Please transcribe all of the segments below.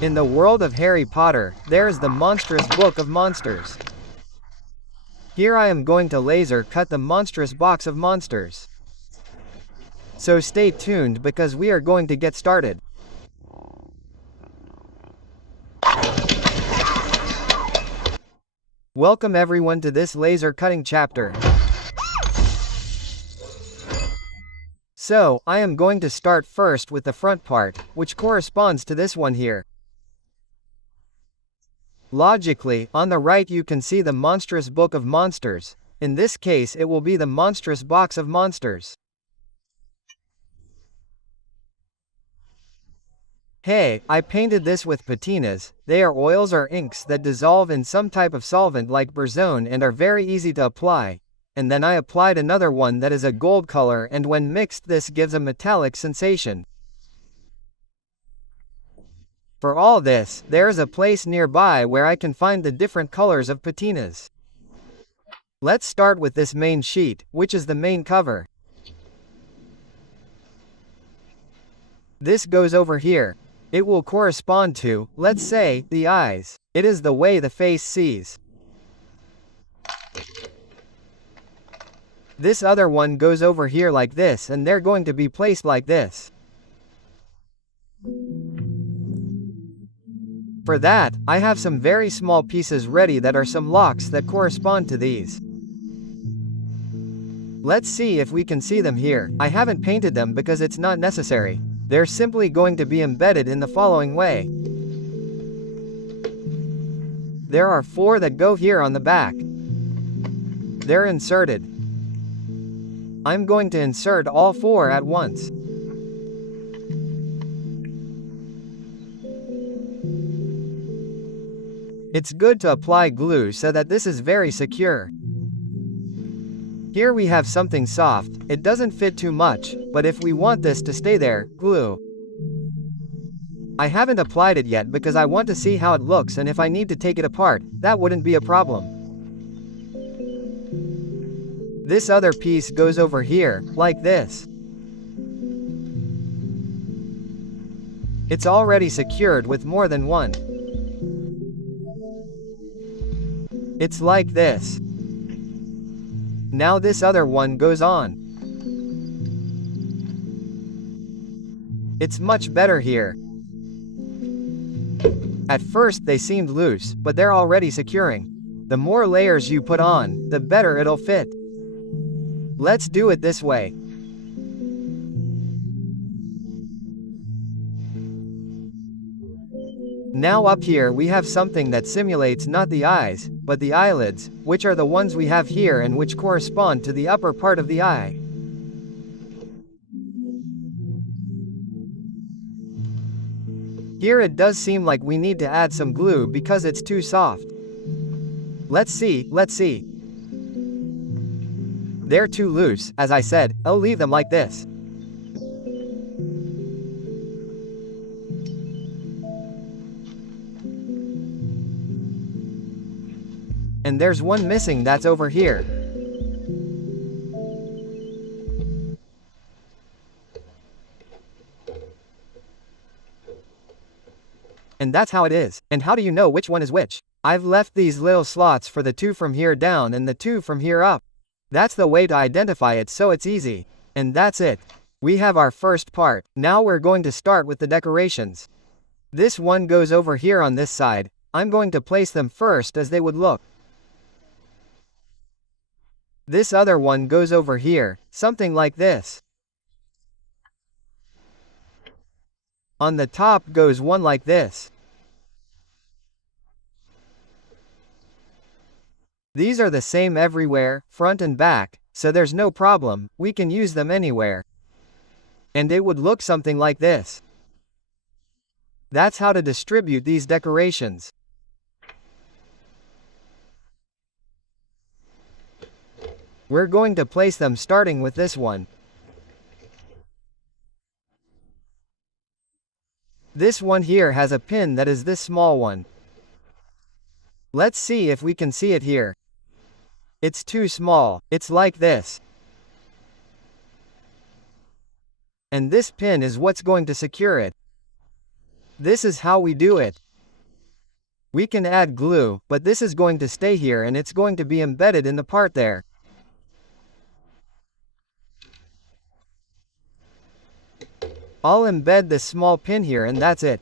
In the world of Harry Potter, there is the monstrous book of monsters. Here I am going to laser cut the monstrous box of monsters. So stay tuned because we are going to get started. Welcome everyone to this laser cutting chapter. So, I am going to start first with the front part, which corresponds to this one here. Logically, on the right you can see the monstrous book of monsters. In this case it will be the monstrous box of monsters. Hey, I painted this with patinas. They are oils or inks that dissolve in some type of solvent like Berzone and are very easy to apply. And then I applied another one that is a gold color, and when mixed this gives a metallic sensation. For all this, there is a place nearby where I can find the different colors of patinas. Let's start with this main sheet, which is the main cover. This goes over here. It will correspond to, let's say, the eyes. It is the way the face sees. This other one goes over here like this, and they're going to be placed like this. For that, I have some very small pieces ready that are some locks that correspond to these. Let's see if we can see them here. I haven't painted them because it's not necessary. They're simply going to be embedded in the following way. There are 4 that go here on the back. They're inserted. I'm going to insert all 4 at once. It's good to apply glue so that this is very secure. Here we have something soft. It doesn't fit too much, but if we want this to stay there, glue. I haven't applied it yet because I want to see how it looks, and if I need to take it apart, that wouldn't be a problem. This other piece goes over here, like this. It's already secured with more than one. It's like this. Now this other one goes on. It's much better here. At first they seemed loose, but they're already securing. The more layers you put on, the better it'll fit. Let's do it this way. Now up here we have something that simulates not the eyes, but the eyelids, which are the ones we have here and which correspond to the upper part of the eye. Here it does seem like we need to add some glue because it's too soft. Let's see. They're too loose, as I said. I'll leave them like this. And there's one missing that's over here. And that's how it is. And how do you know which one is which? I've left these little slots for the 2 from here down and the 2 from here up. That's the way to identify it, so it's easy. And that's it. We have our first part. Now we're going to start with the decorations. This one goes over here on this side. I'm going to place them first as they would look. This other one goes over here, something like this. On the top goes one like this. These are the same everywhere, front and back, so there's no problem, we can use them anywhere. And it would look something like this. That's how to distribute these decorations. We're going to place them starting with this one. This one here has a pin that is this small one. Let's see if we can see it here. It's too small. It's like this. And this pin is what's going to secure it. This is how we do it. We can add glue, but this is going to stay here and it's going to be embedded in the part there. I'll embed this small pin here and that's it.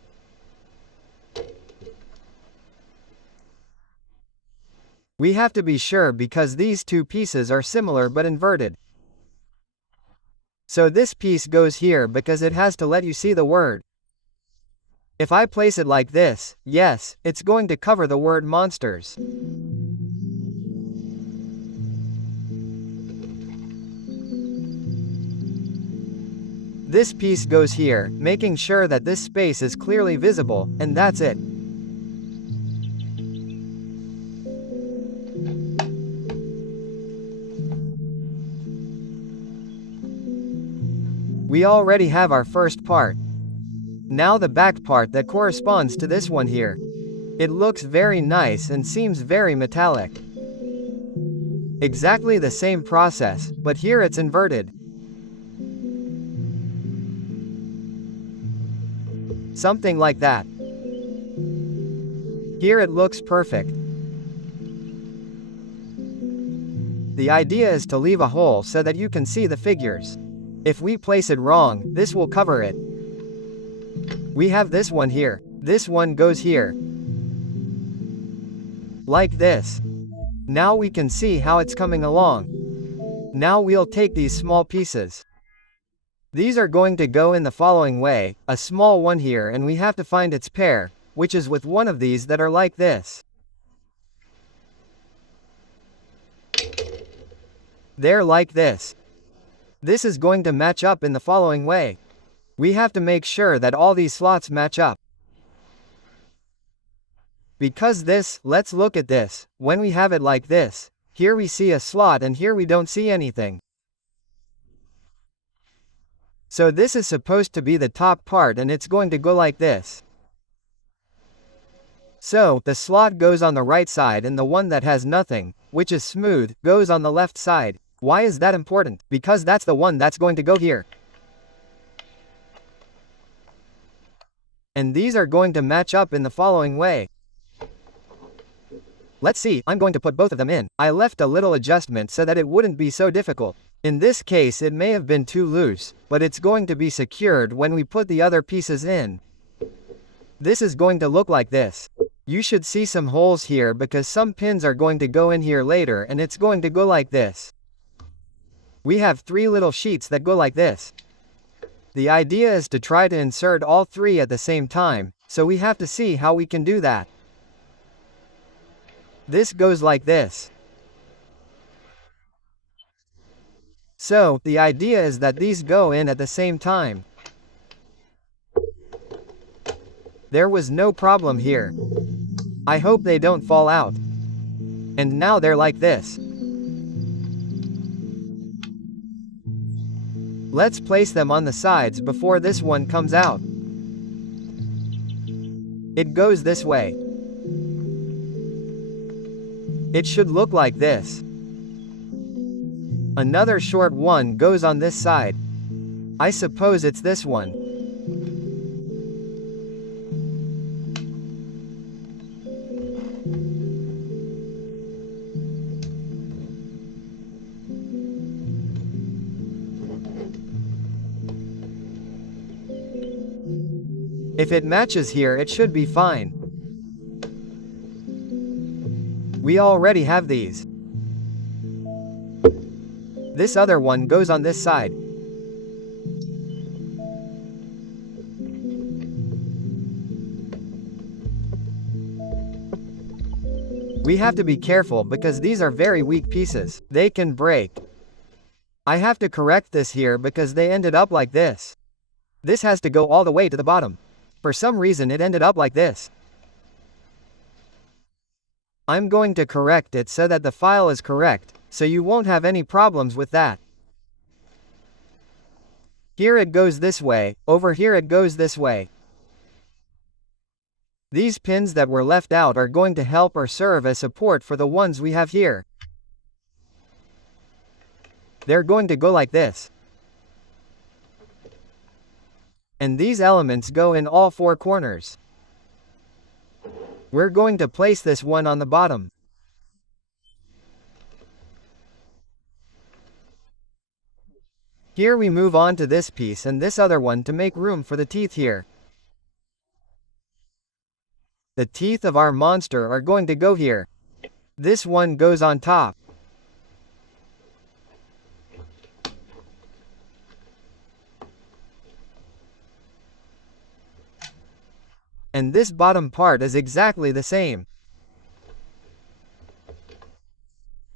We have to be sure because these two pieces are similar but inverted. So this piece goes here because it has to let you see the word. If I place it like this, yes, it's going to cover the word monsters. This piece goes here, making sure that this space is clearly visible, and that's it. We already have our first part. Now the back part that corresponds to this one here. It looks very nice and seems very metallic. Exactly the same process, but here it's inverted. Something like that. Here it looks perfect. The idea is to leave a hole so that you can see the figures. If we place it wrong, this will cover it. We have this one here. This one goes here. Like this. Now we can see how it's coming along. Now we'll take these small pieces. These are going to go in the following way, a small one here and we have to find its pair, which is with one of these that are like this. They're like this. This is going to match up in the following way. We have to make sure that all these slots match up. Because this, let's look at this, when we have it like this, here we see a slot and here we don't see anything. So this is supposed to be the top part and it's going to go like this. So, the slot goes on the right side and the one that has nothing, which is smooth, goes on the left side. Why is that important? Because that's the one that's going to go here. And these are going to match up in the following way. Let's see, I'm going to put both of them in. I left a little adjustment so that it wouldn't be so difficult. In this case it may have been too loose, but it's going to be secured when we put the other pieces in. This is going to look like this. You should see some holes here because some pins are going to go in here later and it's going to go like this. We have 3 little sheets that go like this. The idea is to try to insert all 3 at the same time, so we have to see how we can do that. This goes like this. So, the idea is that these go in at the same time. There was no problem here. I hope they don't fall out. And now they're like this. Let's place them on the sides before this one comes out. It goes this way. It should look like this. Another short one goes on this side. I suppose it's this one. If it matches here, it should be fine. We already have these. This other one goes on this side. We have to be careful because these are very weak pieces. They can break. I have to correct this here because they ended up like this. This has to go all the way to the bottom. For some reason it ended up like this. I'm going to correct it so that the file is correct, so you won't have any problems with that. Here it goes this way, over here it goes this way. These pins that were left out are going to help or serve as support for the ones we have here. They're going to go like this. And these elements go in all four corners. We're going to place this one on the bottom. Here we move on to this piece and this other one to make room for the teeth here. The teeth of our monster are going to go here. This one goes on top. And this bottom part is exactly the same.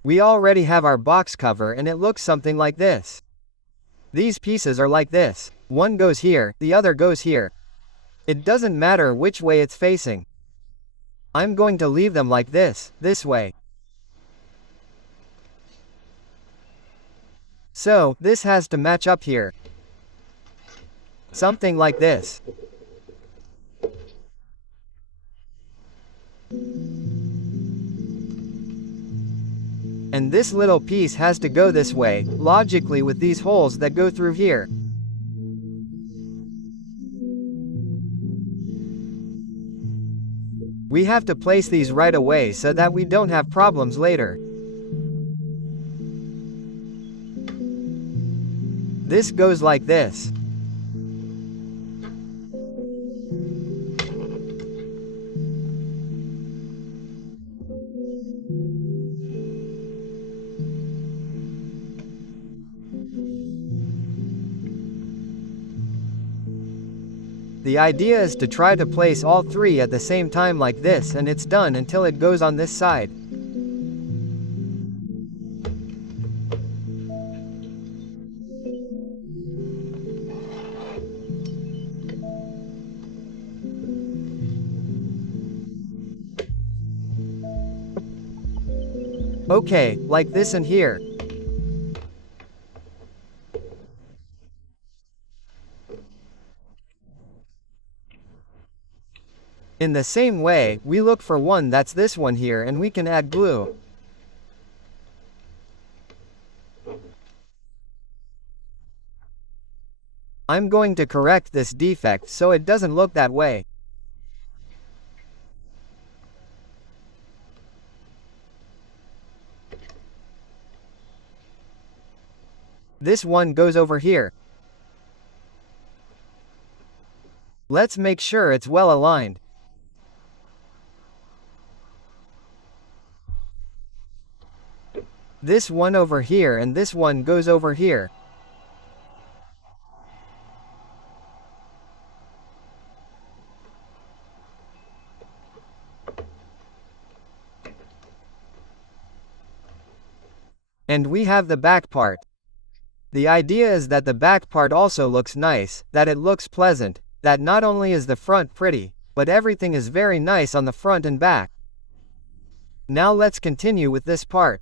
We already have our box cover and it looks something like this. These pieces are like this. One goes here, the other goes here. It doesn't matter which way it's facing. I'm going to leave them like this way. So, this has to match up here. Something like this. And this little piece has to go this way, logically with these holes that go through here. We have to place these right away so that we don't have problems later. This goes like this. The idea is to try to place all three at the same time like this, and it's done until it goes on this side. Okay, like this and here. In the same way, we look for one that's this one here and we can add glue. I'm going to correct this defect so it doesn't look that way. This one goes over here. Let's make sure it's well aligned. This one over here and this one goes over here. And we have the back part. The idea is that the back part also looks nice, that it looks pleasant, that not only is the front pretty, but everything is very nice on the front and back. Now let's continue with this part.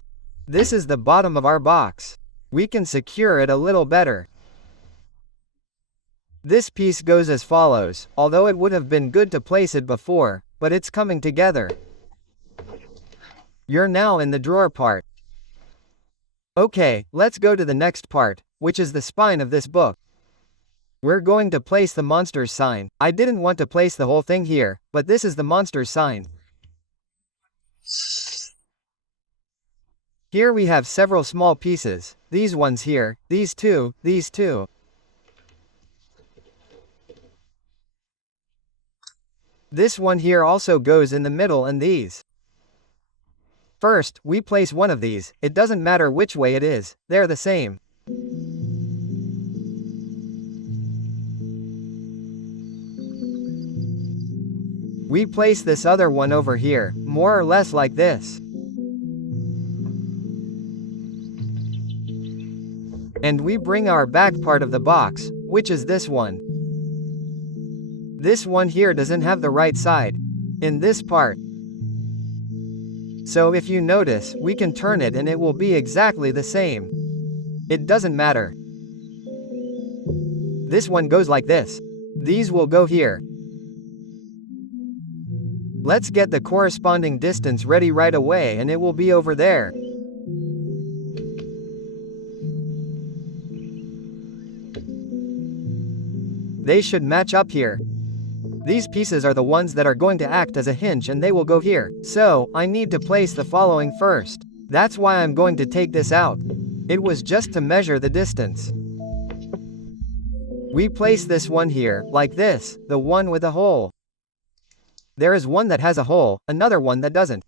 This is the bottom of our box. We can secure it a little better. This piece goes as follows, although it would have been good to place it before, but it's coming together. You're now in the drawer part. Okay, let's go to the next part, which is the spine of this book. We're going to place the monster's sign. I didn't want to place the whole thing here, but this is the monster's sign. Here we have several small pieces, these ones here, these two. This one here also goes in the middle and these. First, we place one of these, it doesn't matter which way it is, they're the same. We place this other one over here, more or less like this. And we bring our back part of the box, which is this one. This one here doesn't have the right side. In this part. So if you notice, we can turn it and it will be exactly the same. It doesn't matter. This one goes like this. These will go here. Let's get the corresponding distance ready right away and it will be over there. They should match up here. These pieces are the ones that are going to act as a hinge and they will go here. So, I need to place the following first. That's why I'm going to take this out. It was just to measure the distance. We place this one here, like this, the one with a hole. There is one that has a hole, another one that doesn't.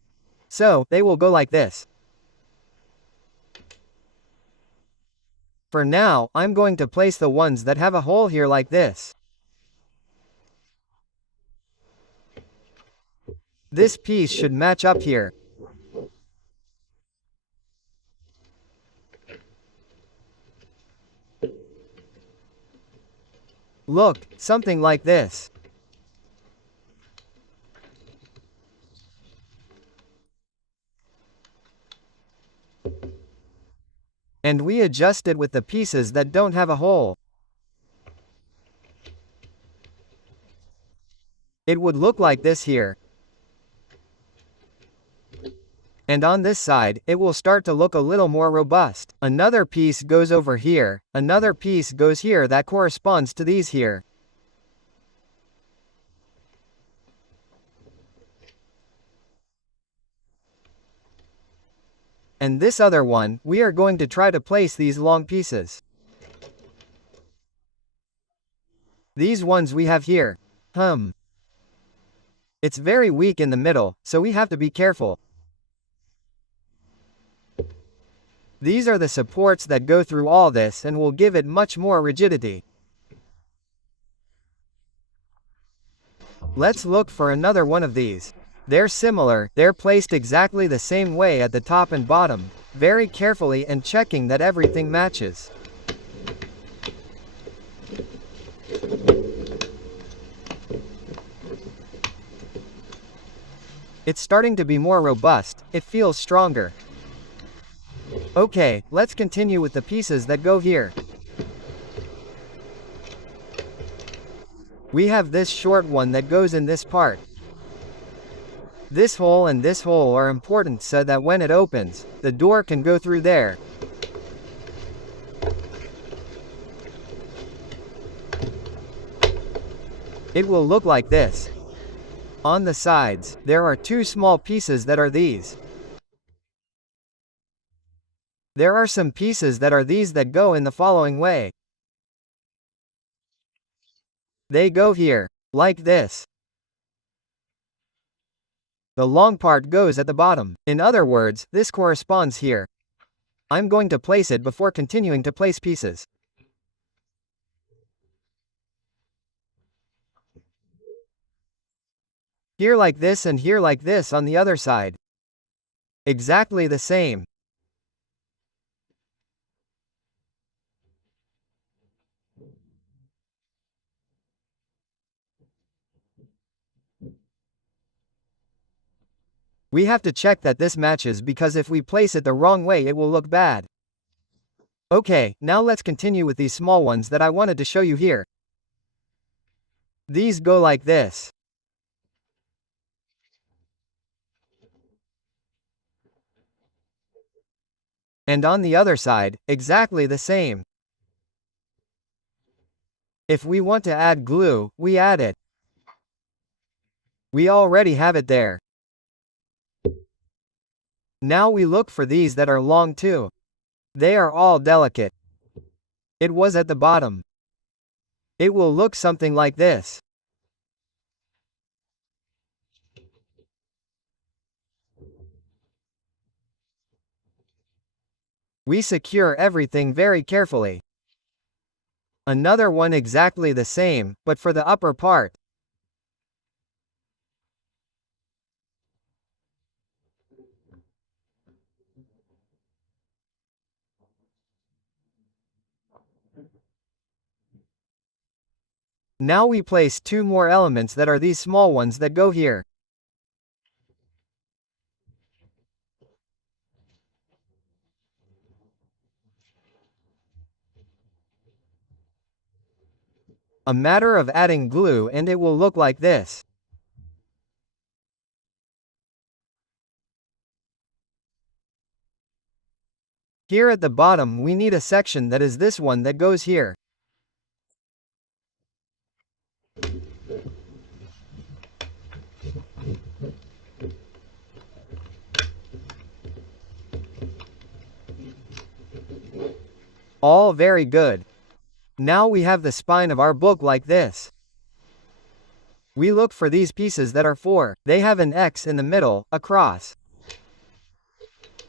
So, they will go like this. For now, I'm going to place the ones that have a hole here like this. This piece should match up here. Look, something like this. And we adjust it with the pieces that don't have a hole. It would look like this here. And on this side, it will start to look a little more robust. Another piece goes over here, another piece goes here that corresponds to these here. And this other one, we are going to try to place these long pieces. These ones we have here. It's very weak in the middle, so we have to be careful. These are the supports that go through all this and will give it much more rigidity. Let's look for another one of these. They're similar, they're placed exactly the same way at the top and bottom, very carefully and checking that everything matches. It's starting to be more robust, it feels stronger. Okay, let's continue with the pieces that go here. We have this short one that goes in this part. This hole and this hole are important so that when it opens, the door can go through there. It will look like this. On the sides, there are two small pieces that are these. There are some pieces that are these that go in the following way. They go here, like this. The long part goes at the bottom. In other words, this corresponds here. I'm going to place it before continuing to place pieces. Here like this and here like this on the other side. Exactly the same. We have to check that this matches because if we place it the wrong way it will look bad. Okay, now let's continue with these small ones that I wanted to show you here. These go like this. And on the other side, exactly the same. If we want to add glue, we add it. We already have it there. Now we look for these that are long too. They are all delicate. It was at the bottom. It will look something like this. We secure everything very carefully. Another one exactly the same, but for the upper part. Now we place two more elements that are these small ones that go here. A matter of adding glue and it will look like this. Here at the bottom we need a section that is this one that goes here. All very good. Now we have the spine of our book like this. We look for these pieces that are four. They have an X in the middle, a cross.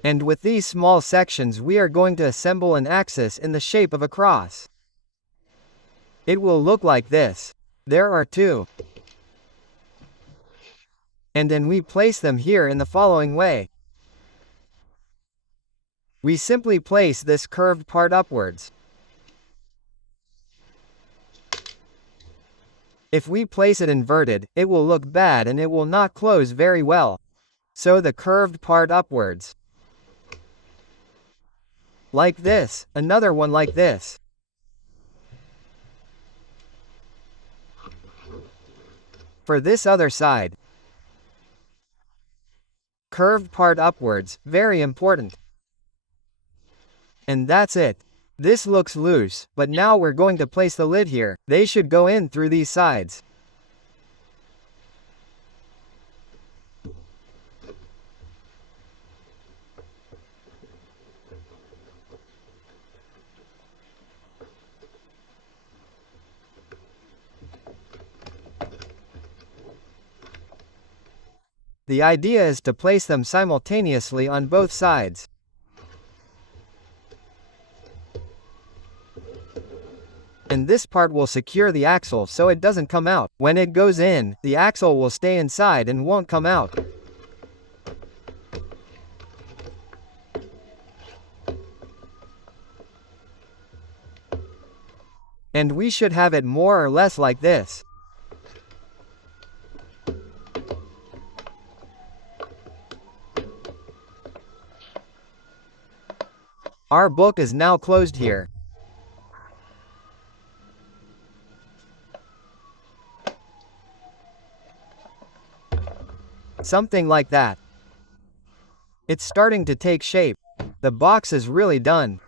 And with these small sections we are going to assemble an axis in the shape of a cross. It will look like this. There are two. And then we place them here in the following way. We simply place this curved part upwards. If we place it inverted, it will look bad and it will not close very well. So the curved part upwards. Like this, another one like this. For this other side. Curved part upwards, very important. And that's it. This looks loose, but now we're going to place the lid here. They should go in through these sides. The idea is to place them simultaneously on both sides. And this part will secure the axle so it doesn't come out. When it goes in, the axle will stay inside and won't come out. And we should have it more or less like this. Our book is now closed here. Something like that. It's starting to take shape. The box is really done.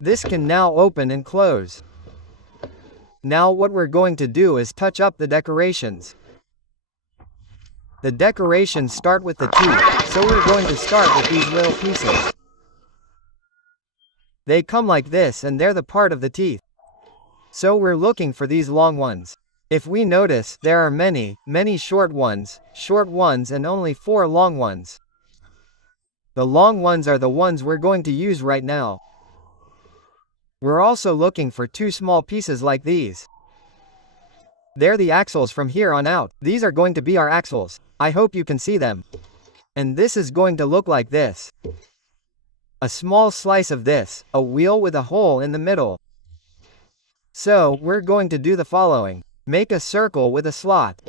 This can now open and close. Now what we're going to do is touch up the decorations. The decorations start with the teeth, so we're going to start with these little pieces. They come like this and they're the part of the teeth. So we're looking for these long ones. If we notice, there are many short ones, and only 4 long ones. The long ones are the ones we're going to use right now. We're also looking for 2 small pieces like these. They're the axles from here on out. These are going to be our axles. I hope you can see them. And this is going to look like this. A small slice of this, a wheel with a hole in the middle. So, we're going to do the following. Make a circle with a slot.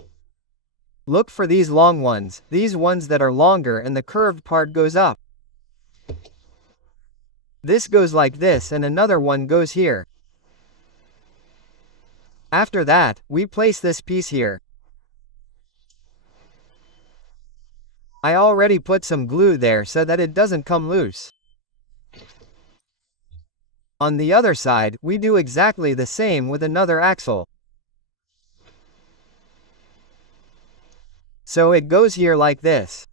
Look for these long ones, these ones that are longer and the curved part goes up. This goes like this and another one goes here. After that, we place this piece here. I already put some glue there so that it doesn't come loose. On the other side, we do exactly the same with another axle. So it goes here like this.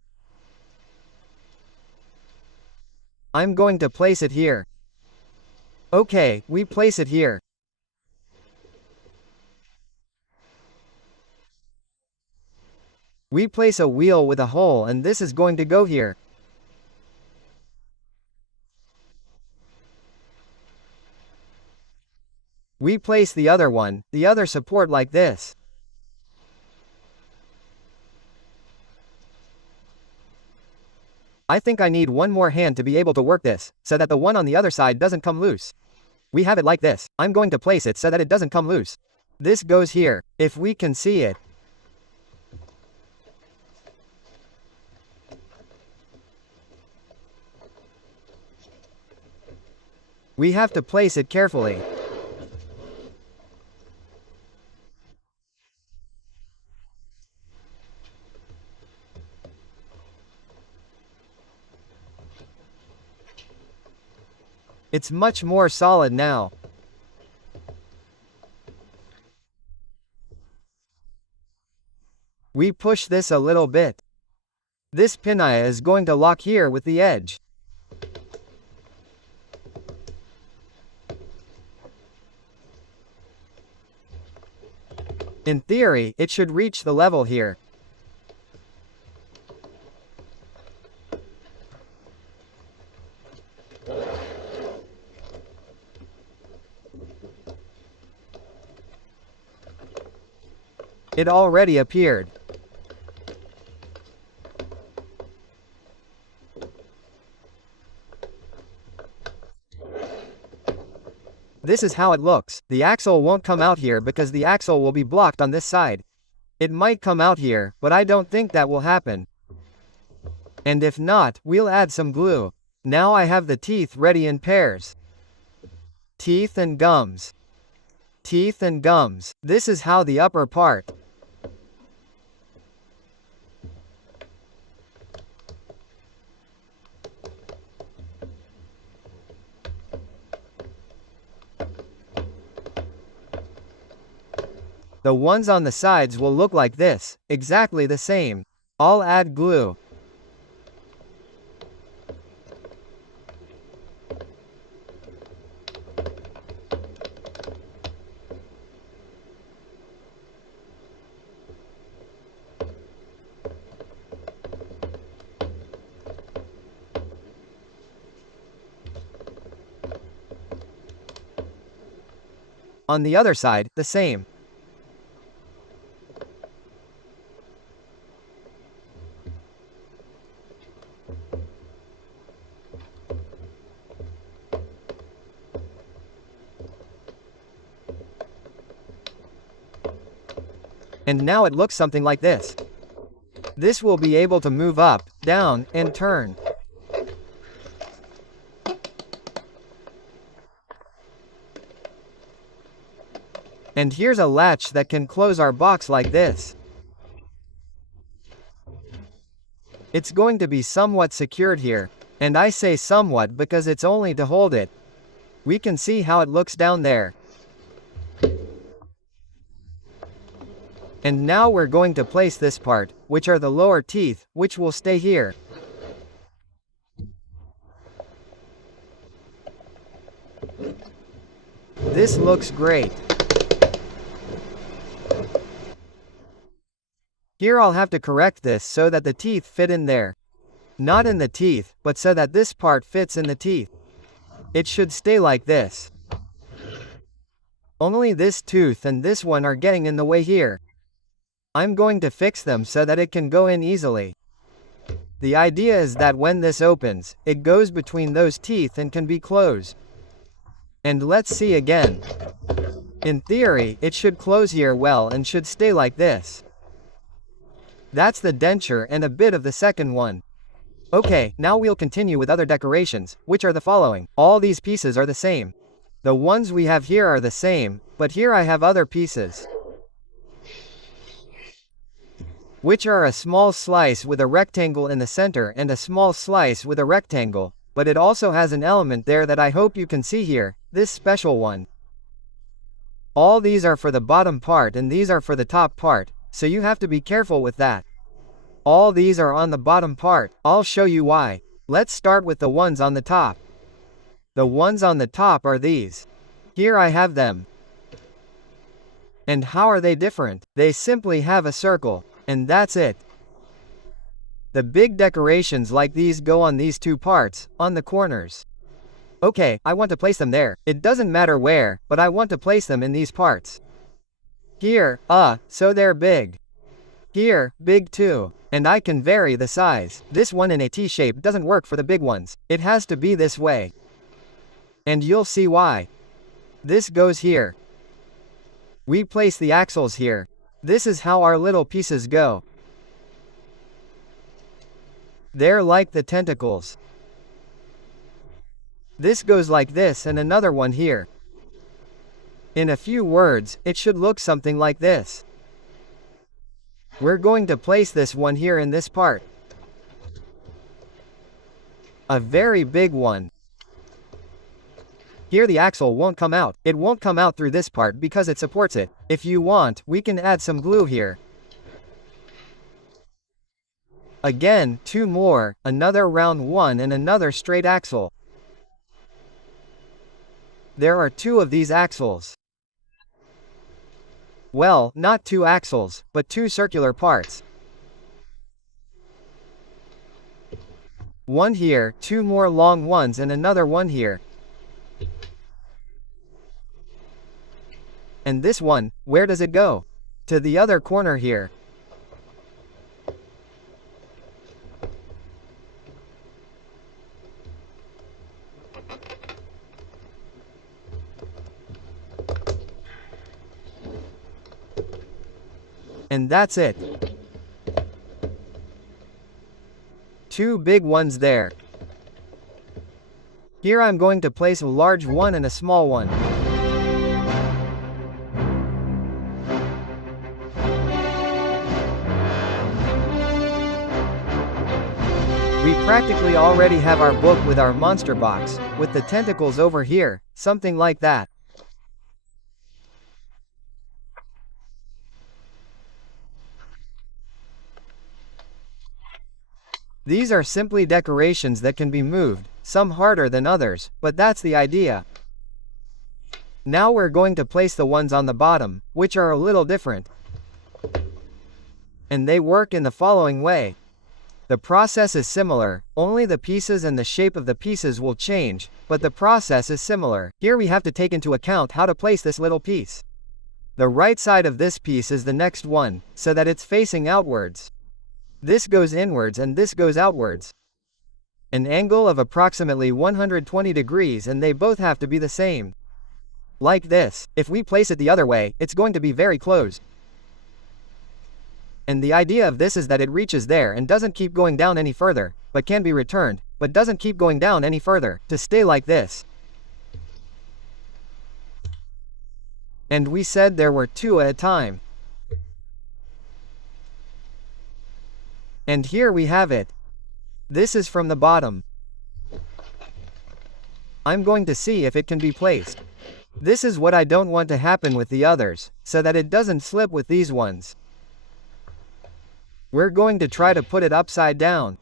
I'm going to place it here. Okay, we place it here. We place a wheel with a hole and this is going to go here. We place the other one, the other support like this. I think I need one more hand to be able to work this, so that the one on the other side doesn't come loose. We have it like this. I'm going to place it so that it doesn't come loose. This goes here, if we can see it. We have to place it carefully. It's much more solid now. We push this a little bit. This pinion is going to lock here with the edge. In theory, it should reach the level here. It already appeared. This is how it looks. The axle won't come out here because the axle will be blocked on this side. It might come out here, but I don't think that will happen. And if not, we'll add some glue. Now I have the teeth ready in pairs. Teeth and gums. Teeth and gums. This is how the upper part. The ones on the sides will look like this, exactly the same. I'll add glue. On the other side, the same. And now it looks something like this. This will be able to move up, down, and turn. And here's a latch that can close our box like this. It's going to be somewhat secured here. And I say somewhat because it's only to hold it. We can see how it looks down there. And now we're going to place this part, which are the lower teeth, which will stay here. This looks great. Here I'll have to correct this so that the teeth fit in there. Not in the teeth, but so that this part fits in the teeth. It should stay like this. Only this tooth and this one are getting in the way here. I'm going to fix them so that it can go in easily. The idea is that when this opens, it goes between those teeth and can be closed. And let's see again. In theory, it should close here well and should stay like this. That's the denture and a bit of the second one. Okay, now we'll continue with other decorations, which are the following. All these pieces are the same. The ones we have here are the same, but here I have other pieces, which are a small slice with a rectangle in the center and a small slice with a rectangle, but it also has an element there that I hope you can see here, this special one. All these are for the bottom part and these are for the top part, so you have to be careful with that. All these are on the bottom part. I'll show you why. Let's start with the ones on the top. The ones on the top are these. Here I have them. And how are they different? They simply have a circle, and that's it. The big decorations like these go on these two parts, on the corners. Okay, I want to place them there. It doesn't matter where, but I want to place them in these parts. Here, so they're big. Here, big too. And I can vary the size. This one in a T shape doesn't work for the big ones. It has to be this way. And you'll see why. This goes here. We place the axles here. This is how our little pieces go. They're like the tentacles. This goes like this and another one here. In a few words, it should look something like this. We're going to place this one here in this part. A very big one. Here the axle won't come out. It won't come out through this part because it supports it. If you want, we can add some glue here. Again, 2 more, another round 1 and another straight axle. There are 2 of these axles. Well, not 2 axles, but 2 circular parts. 1 here, 2 more long ones and another one here. And this one, where does it go? To the other corner here. And that's it. 2 big ones there. Here I'm going to place a large one and a small one. We practically already have our book with our monster box, with the tentacles over here, something like that. These are simply decorations that can be moved, some harder than others, but that's the idea. Now we're going to place the ones on the bottom, which are a little different. And they work in the following way. The process is similar, only the pieces and the shape of the pieces will change, but the process is similar. Here we have to take into account how to place this little piece. The right side of this piece is the next one, so that it's facing outwards. This goes inwards and this goes outwards. An angle of approximately 120 degrees, and they both have to be the same. Like this. If we place it the other way, it's going to be very close. And the idea of this is that it reaches there and doesn't keep going down any further, but can be returned, but doesn't keep going down any further, to stay like this. And we said there were 2 at a time. And here we have it. This is from the bottom. I'm going to see if it can be placed. This is what I don't want to happen with the others, so that it doesn't slip with these ones. We're going to try to put it upside down.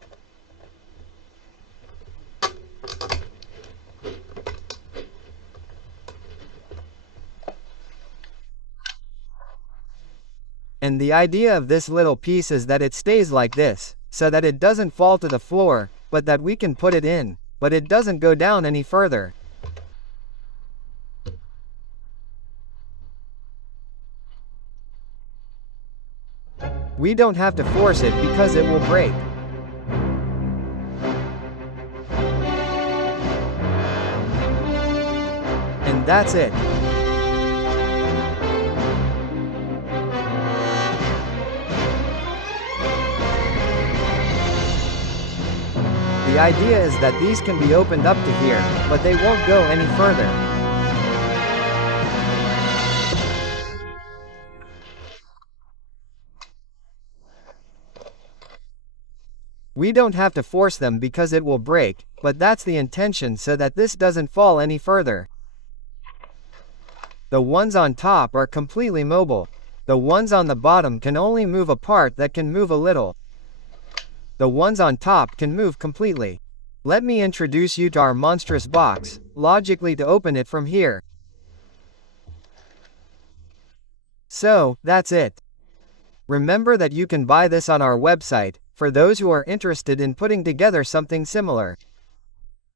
And the idea of this little piece is that it stays like this, so that it doesn't fall to the floor, but that we can put it in, but it doesn't go down any further. We don't have to force it because it will break. And that's it. The idea is that these can be opened up to here, but they won't go any further. We don't have to force them because it will break, but that's the intention so that this doesn't fall any further. The ones on top are completely mobile. The ones on the bottom can only move a part that can move a little. The ones on top can move completely. Let me introduce you to our monstrous box, logically to open it from here. So, that's it. Remember that you can buy this on our website, for those who are interested in putting together something similar.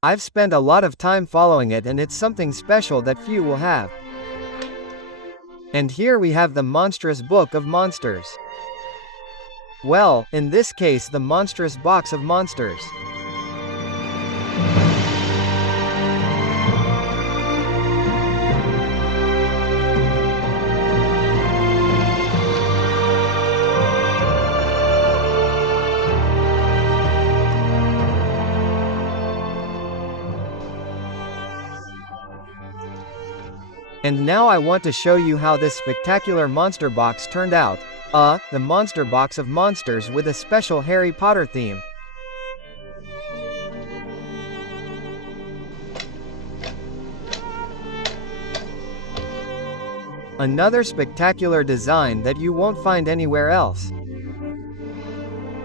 I've spent a lot of time following it and it's something special that few will have. And here we have the monstrous book of monsters. Well, in this case the monstrous box of monsters. And now I want to show you how this spectacular monster box turned out. The monster box of monsters with a special Harry Potter theme. Another spectacular design that you won't find anywhere else.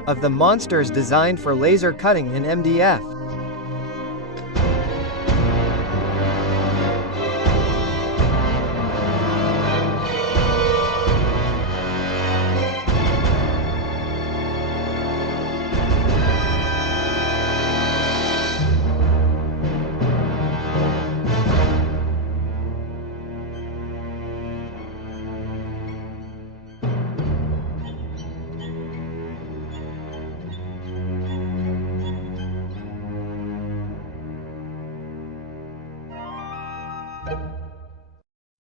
of the monsters designed for laser cutting in MDF.